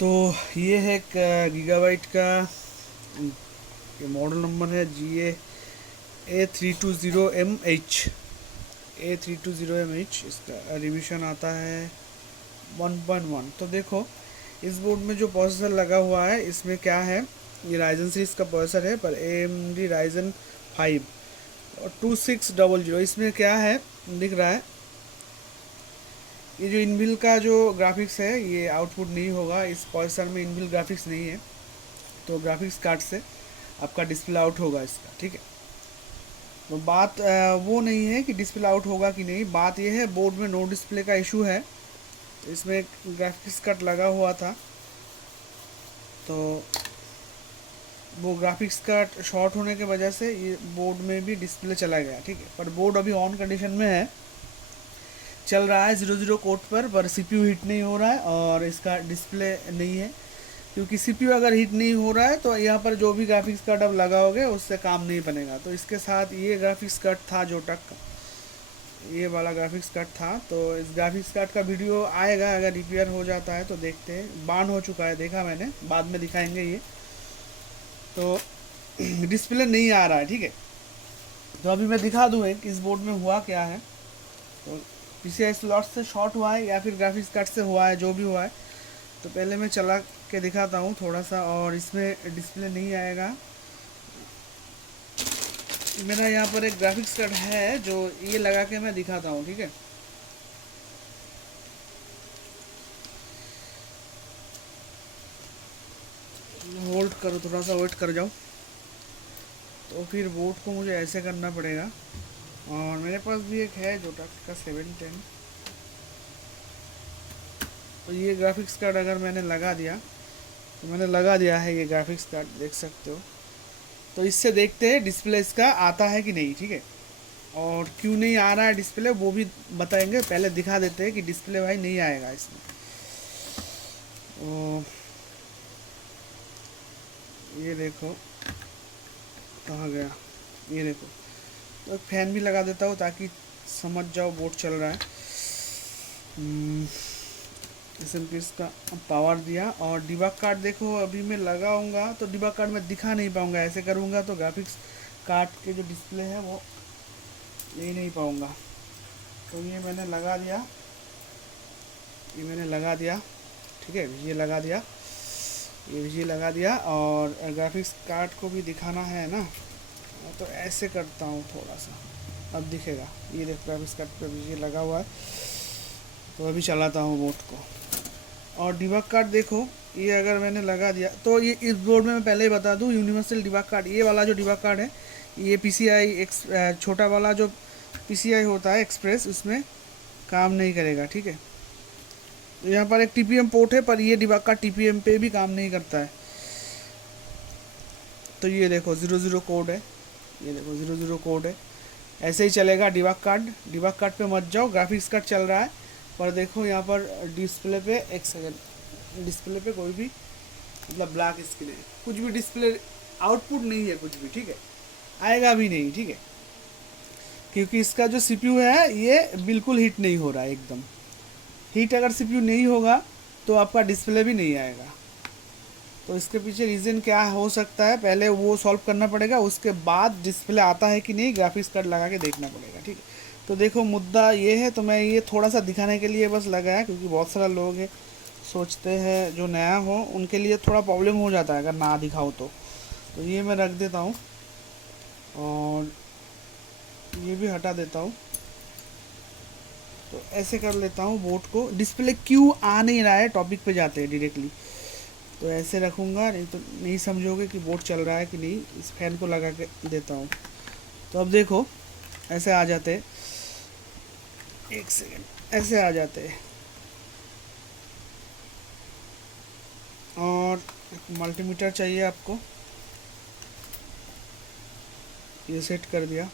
तो ये है एक गीगाबाइट का, ये मॉडल नंबर है GA A320MH, A320MH। इसका रिविजन आता है 1.1। तो देखो इस बोर्ड में जो प्रोसेसर लगा हुआ है इसमें क्या है, ये राइजन सीरीज का प्रोसेसर है पर AMD राइजन 5 और 2600। इसमें क्या है दिख रहा है, ये जो इनबिल का जो ग्राफिक्स है ये आउटपुट नहीं होगा, इस प्रोसेसर में इनबिल ग्राफिक्स नहीं है, तो ग्राफिक्स कार्ड से आपका डिस्प्ले आउट होगा इसका, ठीक है। तो बात वो नहीं है कि डिस्प्ले आउट होगा कि नहीं, बात ये है बोर्ड में नो डिस्प्ले का इशू है। तो इसमें एक ग्राफिक्स कार्ड लगा हुआ था, तो वो ग्राफिक्स कार्ड शॉर्ट होने के वजह से ये बोर्ड में भी डिस्प्ले चला गया, ठीक है। पर बोर्ड अभी ऑन कंडीशन में है, चल रहा है 00 कोड पर CPU हीट नहीं हो रहा है और इसका डिस्प्ले नहीं है, क्योंकि CPU अगर हीट नहीं हो रहा है तो यहाँ पर जो भी ग्राफिक्स कार्ड अब लगाओगे उससे काम नहीं बनेगा। तो इसके साथ ये ग्राफिक्स कार्ड था जोटक का, ये वाला ग्राफिक्स कार्ड था। तो इस ग्राफिक्स कार्ड का वीडियो आएगा, अगर रिपेयर हो जाता है तो देखते हैं। बान हो चुका है, देखा मैंने, बाद में दिखाएंगे ये। तो डिस्प्ले नहीं आ रहा है, ठीक है। तो अभी मैं दिखा दूँ कि इस बोर्ड में हुआ क्या है। तो PCI स्लॉट से शॉर्ट हुआ है या फिर ग्राफिक्स कार्ड से हुआ है, जो भी हुआ है। तो पहले मैं चला के दिखाता हूँ थोड़ा सा, और इसमें डिस्प्ले नहीं आएगा। मेरा यहाँ पर एक ग्राफिक्स कार्ड है जो ये लगा के मैं दिखाता हूँ, ठीक है। होल्ड करो, थोड़ा सा वेट कर जाओ। तो फिर बोर्ड को मुझे ऐसे करना पड़ेगा, और मेरे पास भी एक है जोटक का 710। तो ये ग्राफिक्स कार्ड अगर मैंने लगा दिया, तो मैंने लगा दिया है ये ग्राफिक्स कार्ड, देख सकते हो। तो इससे देखते हैं डिस्प्ले इसका आता है कि नहीं, ठीक है। और क्यों नहीं आ रहा है डिस्प्ले वो भी बताएंगे, पहले दिखा देते हैं कि डिस्प्ले भाई नहीं आएगा इसमें। तो ये देखो कहाँ गया, ये देखो। तो एक फैन भी लगा देता हूँ ताकि समझ जाओ बोर्ड चल रहा है। SMPS इसका पावर दिया, और डिबग कार्ड देखो अभी मैं लगाऊंगा तो डिबग कार्ड में दिखा नहीं पाऊंगा, ऐसे करूंगा तो ग्राफिक्स कार्ड के जो डिस्प्ले है वो ले नहीं पाऊंगा। तो ये मैंने लगा दिया, ये मैंने लगा दिया, ठीक है। ये लगा दिया, ये लगा दिया, और ग्राफिक्स कार्ड को भी दिखाना है ना, तो ऐसे करता हूँ थोड़ा सा, अब दिखेगा। ये देखो ग्राफिक्स कार्ड पे ये लगा हुआ है। तो अभी चलाता हूँ बोर्ड को, और डिबग कार्ड देखो ये अगर मैंने लगा दिया तो ये इस बोर्ड में मैं पहले ही बता दूँ, यूनिवर्सल डिबग कार्ड, ये वाला जो डिबग कार्ड है ये PCI छोटा वाला जो PCI होता है एक्सप्रेस, उसमें काम नहीं करेगा, ठीक है। तो यहाँ पर एक TPM पोर्ट है, पर ये डिबग कार्ड TPM पे भी काम नहीं करता है। तो ये देखो 00 कोड है, ये देखो 00 कोड है, ऐसे ही चलेगा डिबग कार्ड। डिबग कार्ड पे मत जाओ, ग्राफिक्स कार्ड चल रहा है। पर देखो यहाँ पर डिस्प्ले पे, एक सेकंड, डिस्प्ले पे कोई भी मतलब ब्लैक स्क्रीन है, कुछ भी डिस्प्ले आउटपुट नहीं है कुछ भी, ठीक है। आएगा भी नहीं, ठीक है, क्योंकि इसका जो CPU है ये बिल्कुल हीट नहीं हो रहा है एकदम। हीट अगर CPU नहीं होगा तो आपका डिस्प्ले भी नहीं आएगा। तो इसके पीछे रीज़न क्या हो सकता है, पहले वो सॉल्व करना पड़ेगा, उसके बाद डिस्प्ले आता है कि नहीं ग्राफिक्स कार्ड लगा के देखना पड़ेगा, ठीक है। तो देखो मुद्दा ये है, तो मैं ये थोड़ा सा दिखाने के लिए बस लगाया, क्योंकि बहुत सारा लोग है सोचते हैं जो नया हो उनके लिए थोड़ा प्रॉब्लम हो जाता है अगर ना दिखाओ तो ये मैं रख देता हूँ, और ये भी हटा देता हूँ। तो ऐसे कर लेता हूँ बोर्ड को। डिस्प्ले क्यों आ नहीं रहा है, टॉपिक पे जाते हैं डायरेक्टली। तो ऐसे रखूँगा, नहीं तो नहीं समझोगे कि बोर्ड चल रहा है कि नहीं। इस फैन को लगा के देता हूँ, तो अब देखो ऐसे आ जाते हैं, एक सेकेंड, ऐसे आ जाते हैं। और मल्टीमीटर चाहिए आपको, ये सेट कर दिया।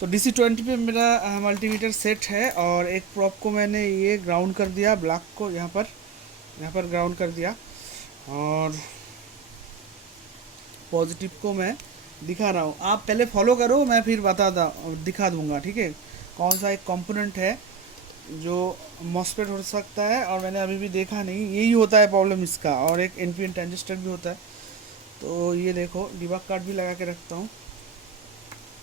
तो DC20 पे मेरा मल्टीमीटर सेट है, और एक प्रॉप को मैंने ये ग्राउंड कर दिया, ब्लॉक को यहाँ पर ग्राउंड कर दिया, और पॉजिटिव को मैं दिखा रहा हूँ। आप पहले फॉलो करो, मैं फिर दिखा दूंगा, ठीक है, कौन सा एक कंपोनेंट है जो मॉसफेट हो सकता है, और मैंने अभी भी देखा नहीं, यही होता है प्रॉब्लम इसका। और एक एनपीएन ट्रांजिस्टर भी होता है। तो ये देखो डिबग कार्ड भी लगा के रखता हूँ।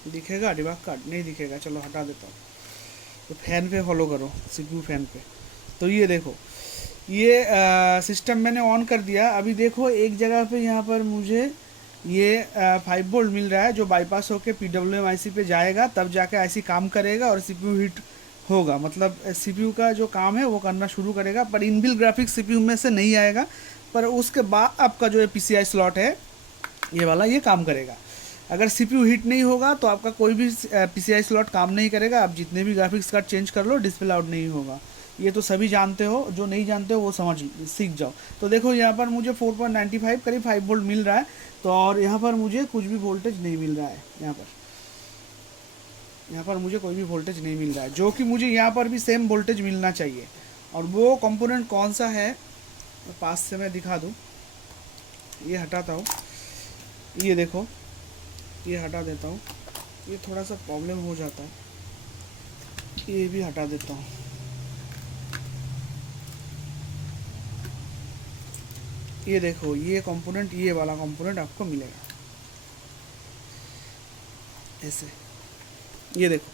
दिखेगा डिबग कार्ड? नहीं दिखेगा, चलो हटा देता हूँ। तो फैन पे फॉलो करो, सीपीयू फैन पे। तो ये देखो, ये सिस्टम मैंने ऑन कर दिया। अभी देखो एक जगह पे यहाँ पर मुझे ये 5 वोल्ट मिल रहा है, जो बाईपास होके पीडब्ल्यूएम आईसी पे जाएगा, तब जाके आईसी काम करेगा और सीपीयू हीट होगा। मतलब सीपीयू का जो काम है वो करना शुरू करेगा, पर इनबिल्ट ग्राफिक्स सीपीयू में से नहीं आएगा। पर उसके बाद आपका जो पीसीआई स्लॉट है ये वाला, ये काम करेगा। अगर सीपीयू हीट नहीं होगा तो आपका कोई भी पीसीआई स्लॉट काम नहीं करेगा। आप जितने भी ग्राफिक्स कार्ड चेंज कर लो, डिस्प्ले आउट नहीं होगा। ये तो सभी जानते हो, जो नहीं जानते हो वो समझ सीख जाओ। तो देखो यहाँ पर मुझे 4.95 करीब 5 वोल्ट मिल रहा है। तो और यहाँ पर मुझे कुछ भी वोल्टेज नहीं मिल रहा है। यहाँ पर मुझे कोई भी वोल्टेज नहीं मिल रहा है, जो कि मुझे यहाँ पर भी सेम वोल्टेज मिलना चाहिए। और वो कंपोनेंट कौन सा है, पास से मैं दिखा दूँ। ये हटाता हूँ, ये देखो, ये हटा देता हूँ। ये थोड़ा सा प्रॉब्लम हो जाता है, ये भी हटा देता हूँ। ये देखो, ये कंपोनेंट, ये वाला कंपोनेंट आपको मिलेगा ऐसे। ये देखो,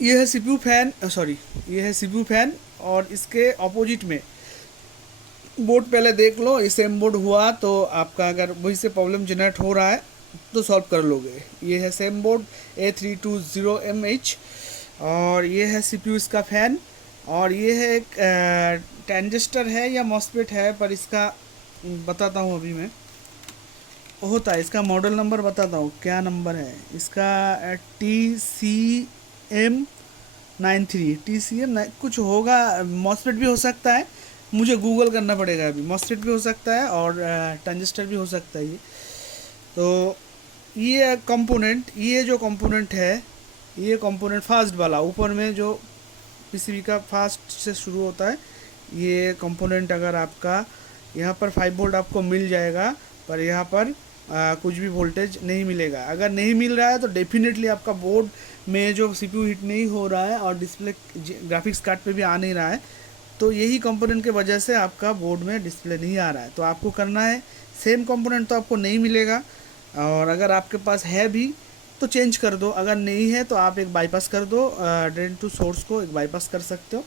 ये है सीपीयू फैन, सॉरी, ये है सीपीयू फैन। और इसके ऑपोजिट में बोर्ड पहले देख लो। ये सेम बोर्ड हुआ तो आपका अगर वही से प्रॉब्लम जनरेट हो रहा है तो सॉल्व कर लोगे। ये है सेम बोर्ड A320MH, और ये है सीपीयू इसका फैन। और ये है एक ट्रांजिस्टर है या मॉसफेट है, पर इसका बताता हूँ अभी मैं। होता है इसका मॉडल नंबर, बताता हूँ क्या नंबर है इसका। TCM93, TCM कुछ होगा। मॉसफेट भी हो सकता है, मुझे गूगल करना पड़ेगा अभी। मॉसफेट भी हो सकता है और ट्रांजिस्टर भी हो सकता है ये। तो ये कंपोनेंट, ये जो कंपोनेंट है, ये कंपोनेंट फास्ट वाला, ऊपर में जो पीसीबी का फास्ट से शुरू होता है, ये कंपोनेंट अगर आपका यहाँ पर 5 वोल्ट आपको मिल जाएगा, पर यहाँ पर कुछ भी वोल्टेज नहीं मिलेगा। अगर नहीं मिल रहा है तो डेफिनेटली आपका बोर्ड में जो सीपीयू हीट नहीं हो रहा है और डिस्प्ले ग्राफिक्स कार्ड पे भी आ नहीं रहा है, तो यही कंपोनेंट के वजह से आपका बोर्ड में डिस्प्ले नहीं आ रहा है। तो आपको करना है, सेम कंपोनेंट तो आपको नहीं मिलेगा, और अगर आपके पास है भी तो चेंज कर दो। अगर नहीं है तो आप एक बाईपास कर दो, ड्रेन टू सोर्स को एक बाईपास कर सकते हो।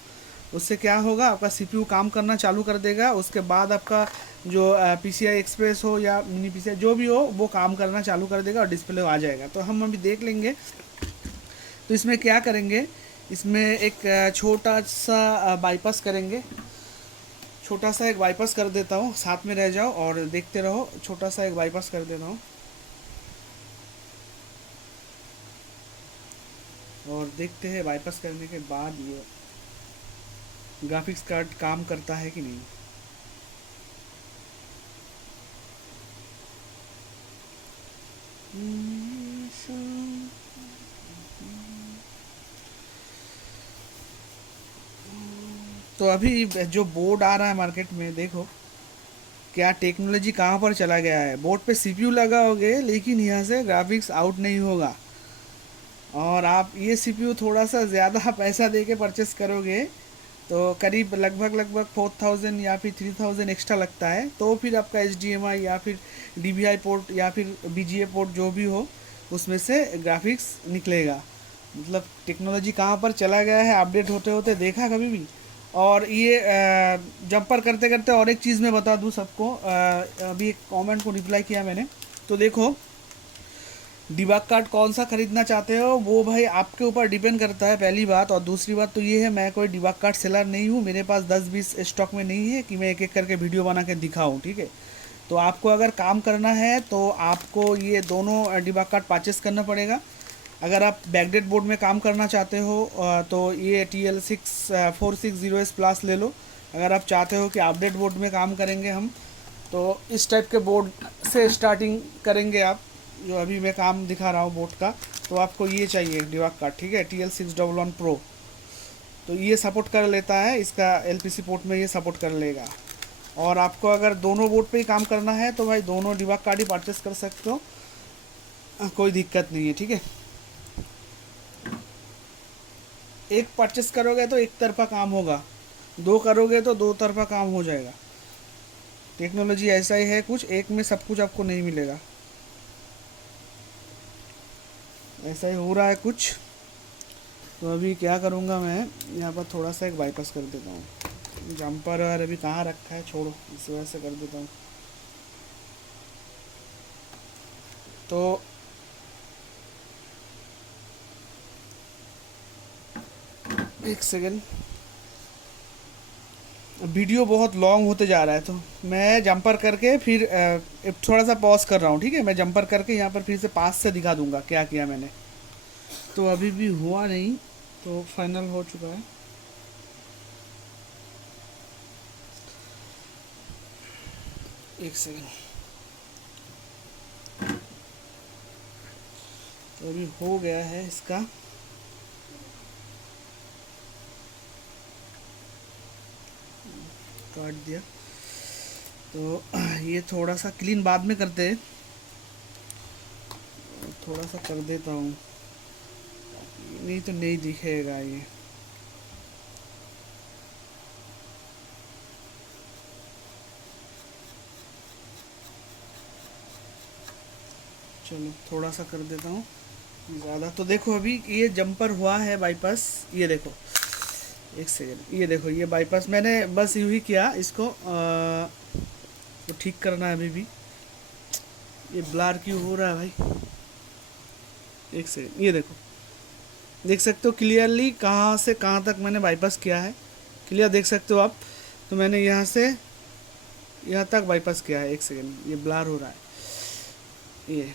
उससे क्या होगा, आपका सीपीयू काम करना चालू कर देगा। उसके बाद आपका जो पीसीआई एक्सप्रेस हो या मिनी पीसीआई जो भी हो, वो काम करना चालू कर देगा और डिस्प्ले आ जाएगा। तो हम अभी देख लेंगे। तो इसमें क्या करेंगे, इसमें एक छोटा सा बाईपास करेंगे। छोटा सा एक बाईपास कर देता हूँ, साथ में रह जाओ और देखते रहो। छोटा सा एक बाईपास कर देता हूँ और देखते हैं बाईपास करने के बाद ये ग्राफिक्स कार्ड काम करता है कि नहीं। तो अभी जो बोर्ड आ रहा है मार्केट में, देखो क्या टेक्नोलॉजी कहाँ पर चला गया है। बोर्ड पे सीपीयू लगाओगे लेकिन यहाँ से ग्राफिक्स आउट नहीं होगा। और आप ये सीपीयू थोड़ा सा ज़्यादा पैसा दे के परचेस करोगे तो करीब लगभग 4000 या फिर 3000 एक्स्ट्रा लगता है। तो फिर आपका HDMI या फिर DVI पोर्ट या फिर BGA पोर्ट जो भी हो, उसमें से ग्राफिक्स निकलेगा। मतलब टेक्नोलॉजी कहाँ पर चला गया है, अपडेट होते होते देखा कभी भी। और ये जंपर करते करते और एक चीज़ मैं बता दूँ सबको। अभी एक कमेंट को रिप्लाई किया मैंने, तो देखो डिबग कार्ड कौन सा खरीदना चाहते हो वो भाई आपके ऊपर डिपेंड करता है, पहली बात। और दूसरी बात तो ये है, मैं कोई डिबग कार्ड सेलर नहीं हूँ, मेरे पास 10-20 स्टॉक में नहीं है कि मैं एक एक करके वीडियो बना के दिखाऊँ, ठीक है। तो आपको अगर काम करना है तो आपको ये दोनों डिबग कार्ड परचेस करना पड़ेगा। अगर आप बैकडेट बोर्ड में काम करना चाहते हो तो ये TL6460S+ ले लो। अगर आप चाहते हो कि अपडेट बोर्ड में काम करेंगे हम, तो इस टाइप के बोर्ड से स्टार्टिंग करेंगे आप, जो अभी मैं काम दिखा रहा हूँ बोर्ड का। तो आपको ये चाहिए डिबग कार्ड, ठीक है, TL611 Pro। तो ये सपोर्ट कर लेता है, इसका LPC पोर्ट में ये सपोर्ट कर लेगा। और आपको अगर दोनों बोर्ड पे ही काम करना है तो भाई दोनों डिबग कार्ड ही परचेस कर सकते हो, कोई दिक्कत नहीं है, ठीक है। एक परचेस करोगे तो एक तरफा काम होगा, दो करोगे तो दो तरफा काम हो जाएगा। टेक्नोलॉजी ऐसा ही है, कुछ एक में सब कुछ आपको नहीं मिलेगा, ऐसा ही हो रहा है कुछ। तो अभी क्या करूँगा मैं, यहाँ पर थोड़ा सा एक बाईपास कर देता हूँ। जंपर और अभी कहाँ रखा है, छोड़ो, इस वजह से कर देता हूँ। तो एक सेकेंड, वीडियो बहुत लॉन्ग होते जा रहा है, तो मैं जंपर करके फिर थोड़ा सा पॉज कर रहा हूँ, ठीक है। मैं जंपर करके यहाँ पर फिर से पास से दिखा दूंगा क्या किया मैंने। तो अभी भी हुआ नहीं, तो फाइनल हो चुका है। एक सेकेंड, तो अभी हो गया है इसका। काट दिया, तो ये थोड़ा सा क्लीन बाद में करते हैं, थोड़ा सा कर देता हूँ, नहीं तो नहीं दिखेगा ये। चलो थोड़ा सा कर देता हूँ ज़्यादा। तो देखो अभी ये जंपर हुआ है बाईपास, ये देखो, एक सेकेंड, ये देखो ये बाईपास मैंने बस यूँ ही किया इसको, तो ठीक करना है अभी भी। ये ब्लर क्यों हो रहा है भाई, एक सेकेंड, ये देखो, देख सकते हो क्लियरली कहाँ से कहाँ तक मैंने बाईपास किया है, क्लियर देख सकते हो आप। तो मैंने यहाँ से यहाँ तक बाईपास किया है। एक सेकेंड, ये ब्लर हो रहा है, ये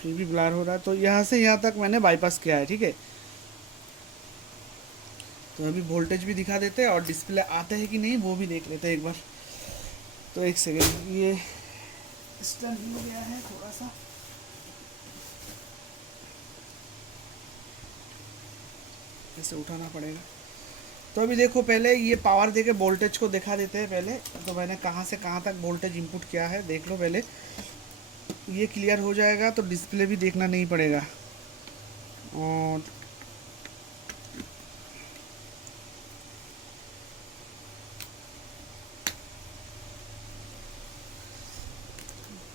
फिर भी ब्लर हो रहा है। तो यहाँ से यहाँ तक मैंने बाईपास किया है, ठीक है। तो अभी वोल्टेज भी दिखा देते हैं और डिस्प्ले आता है कि नहीं वो भी देख लेते हैं एक बार। तो एक सेकेंड, ये स्टन हो गया है थोड़ा सा, ऐसे उठाना पड़ेगा। तो अभी देखो पहले ये पावर देके वोल्टेज को दिखा देते हैं पहले। तो मैंने कहाँ से कहाँ तक वोल्टेज इनपुट किया है देख लो पहले, ये क्लियर हो जाएगा तो डिस्प्ले भी देखना नहीं पड़ेगा। और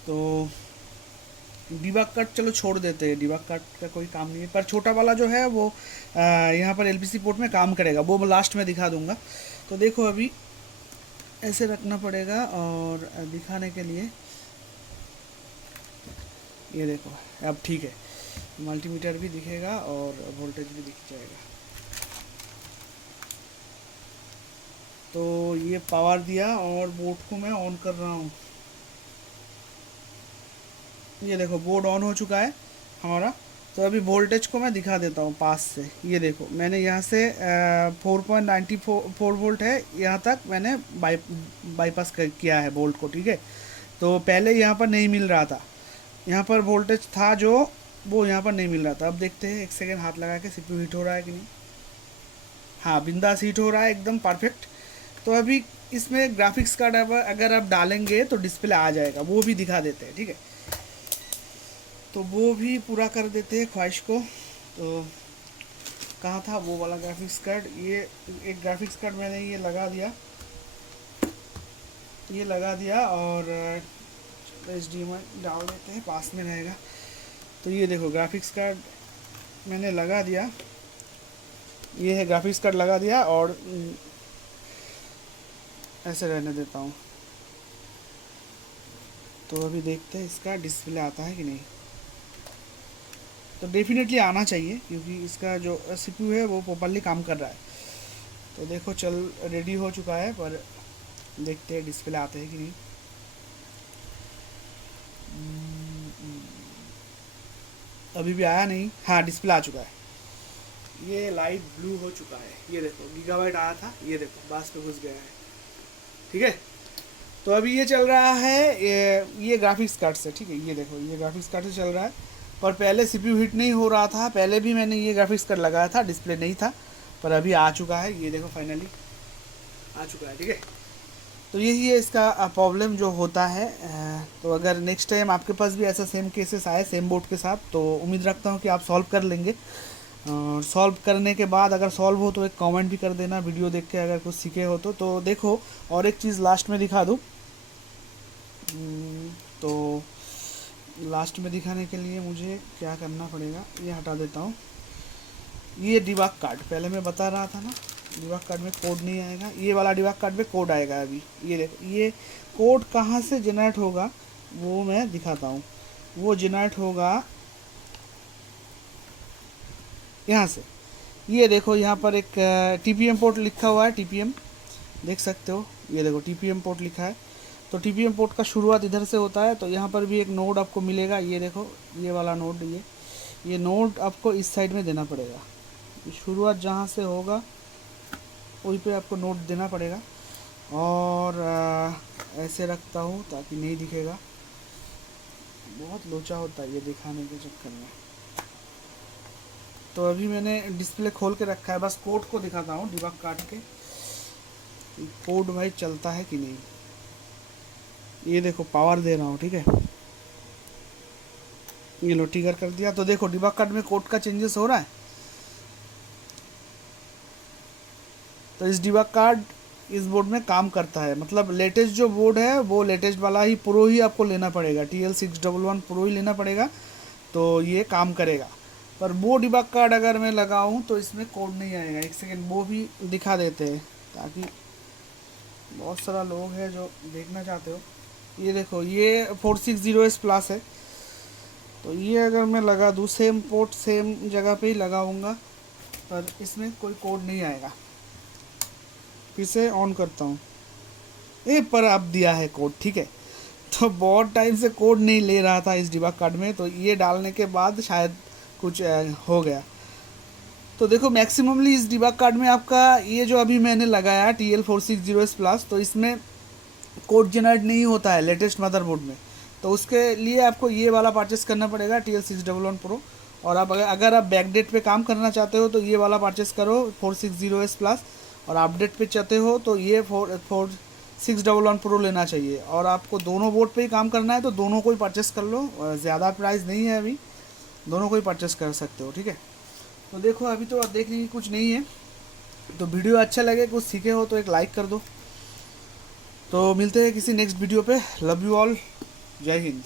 तो डिबग कट चलो छोड़ देते हैं, डिबग कट का कोई काम नहीं है, पर छोटा वाला जो है वो यहाँ पर एलपीसी पोर्ट में काम करेगा, वो मैं लास्ट में दिखा दूंगा। तो देखो अभी ऐसे रखना पड़ेगा, और दिखाने के लिए ये देखो अब ठीक है, मल्टीमीटर भी दिखेगा और वोल्टेज भी दिख जाएगा। तो ये पावर दिया और बोर्ड को मैं ऑन कर रहा हूँ, ये देखो बोर्ड ऑन हो चुका है हमारा। तो अभी वोल्टेज को मैं दिखा देता हूँ पास से, ये देखो मैंने यहाँ से 4.94 वोल्ट है, यहाँ तक मैंने बाईपास किया है वोल्ट को, ठीक है। तो पहले यहाँ पर नहीं मिल रहा था, यहाँ पर वोल्टेज था जो वो यहाँ पर नहीं मिल रहा था। अब देखते हैं, एक सेकेंड हाथ लगा के सीपीयू हीट हो रहा है कि नहीं। हाँ बिंदास हीट हो रहा है, एकदम परफेक्ट। तो अभी इसमें ग्राफिक्स कार्ड अगर आप डालेंगे तो डिस्प्ले आ जाएगा, वो भी दिखा देते हैं, ठीक है। तो वो भी पूरा कर देते हैं ख्वाहिश को। तो कहाँ था वो वाला ग्राफिक्स कार्ड, ये एक ग्राफिक्स कार्ड मैंने ये लगा दिया, ये लगा दिया, और HDMI डाल देते हैं, पास में रहेगा। तो ये देखो ग्राफिक्स कार्ड मैंने लगा दिया, ये है ग्राफिक्स कार्ड लगा दिया, और ऐसे रहने देता हूँ। तो अभी देखते हैं इसका डिस्प्ले आता है कि नहीं। तो डेफिनेटली आना चाहिए, क्योंकि इसका जो सीपीयू है वो प्रॉपर्ली काम कर रहा है। तो देखो चल रेडी हो चुका है, पर देखते हैं डिस्प्ले आते हैं कि नहीं। अभी भी आया नहीं, हाँ डिस्प्ले आ चुका है, ये लाइट ब्लू हो चुका है, ये देखो गीगाबाइट आया था, ये देखो बास पे घुस गया है, ठीक है। तो अभी ये चल रहा है ये ग्राफिक्स कार्ड से, ठीक है। ये देखो ये ग्राफिक्स कार्ड से चल रहा है, पर पहले सीपीयू हीट नहीं हो रहा था, पहले भी मैंने ये ग्राफिक्स कार्ड लगाया था, डिस्प्ले नहीं था, पर अभी आ चुका है, ये देखो फाइनली आ चुका है, ठीक है। तो यही है इसका प्रॉब्लम जो होता है। तो अगर नेक्स्ट टाइम आपके पास भी ऐसा सेम केसेस आए सेम बोर्ड के साथ, तो उम्मीद रखता हूँ कि आप सॉल्व कर लेंगे। और सॉल्व करने के बाद अगर सॉल्व हो तो एक कमेंट भी कर देना, वीडियो देख के अगर कुछ सीखे हो तो देखो और एक चीज़ लास्ट में दिखा दूँ। तो लास्ट में दिखाने के लिए मुझे क्या करना पड़ेगा, ये हटा देता हूँ। ये डिबग कार्ड पहले मैं बता रहा था ना, डिबग कार्ड में कोड नहीं आएगा, ये वाला डिबग कार्ड में कोड आएगा अभी। ये देखो ये कोड कहाँ से जनरेट होगा वो मैं दिखाता हूँ। वो जनरेट होगा यहाँ से। ये देखो यहाँ पर एक TPM पोर्ट लिखा हुआ है, TPM देख सकते हो, ये देखो TPM पोर्ट लिखा है। तो TPM पोर्ट का शुरुआत इधर से होता है। तो यहाँ पर भी एक नोड आपको मिलेगा, ये देखो ये वाला नोड, ये नोड आपको इस साइड में देना पड़ेगा। शुरुआत जहाँ से होगा वहीं पे आपको नोट देना पड़ेगा। और ऐसे रखता हूँ ताकि नहीं दिखेगा, बहुत लोचा होता है ये दिखाने के चक्कर में। तो अभी मैंने डिस्प्ले खोल के रखा है, बस कोड को दिखाता हूँ डिबग कार्ड के, कोड भाई चलता है कि नहीं। ये देखो पावर दे रहा हूँ, ठीक है, ये लो ट्रिगर कर दिया। तो देखो डिबग कार्ड में कोड का चेंजेस हो रहा है। तो इस डिबग कार्ड इस बोर्ड में काम करता है, मतलब लेटेस्ट जो बोर्ड है वो लेटेस्ट वाला ही प्रो ही आपको लेना पड़ेगा, TL611 प्रो ही लेना पड़ेगा तो ये काम करेगा। पर वो डिबग कार्ड अगर मैं लगाऊं तो इसमें कोड नहीं आएगा। एक सेकेंड वो भी दिखा देते हैं ताकि बहुत सारा लोग हैं जो देखना चाहते हो। ये देखो ये 460S प्लस है, तो ये अगर मैं लगा दूँ सेम पोर्ट सेम जगह पे ही लगाऊंगा पर इसमें कोई कोड नहीं आएगा। फिर से ऑन करता हूँ, ए पर अब दिया है कोड, ठीक है। तो बहुत टाइम से कोड नहीं ले रहा था इस डिबग कार्ड में, तो ये डालने के बाद शायद कुछ हो गया। तो देखो मैक्सिममली इस डिबग कार्ड में आपका ये जो अभी मैंने लगाया TL460S प्लस, तो इसमें कोड जनरेट नहीं होता है लेटेस्ट मदरबोर्ड में। तो उसके लिए आपको ये वाला परचेस करना पड़ेगा TL611 प्रो। और आप अगर आप बैकडेट पे काम करना चाहते हो तो ये वाला परचेस करो 460S प्लस, और अपडेट पे चाहते हो तो ये 611 प्रो लेना चाहिए। और आपको दोनों बोर्ड पे ही काम करना है तो दोनों को ही परचेस कर लो, ज़्यादा प्राइस नहीं है अभी, दोनों को ही परचेस कर सकते हो, ठीक है। तो देखो अभी तो देखने की कुछ नहीं है, तो वीडियो अच्छा लगे कुछ सीखे हो तो एक लाइक कर दो। तो मिलते हैं किसी नेक्स्ट वीडियो पे, लव यू ऑल, जय हिंद।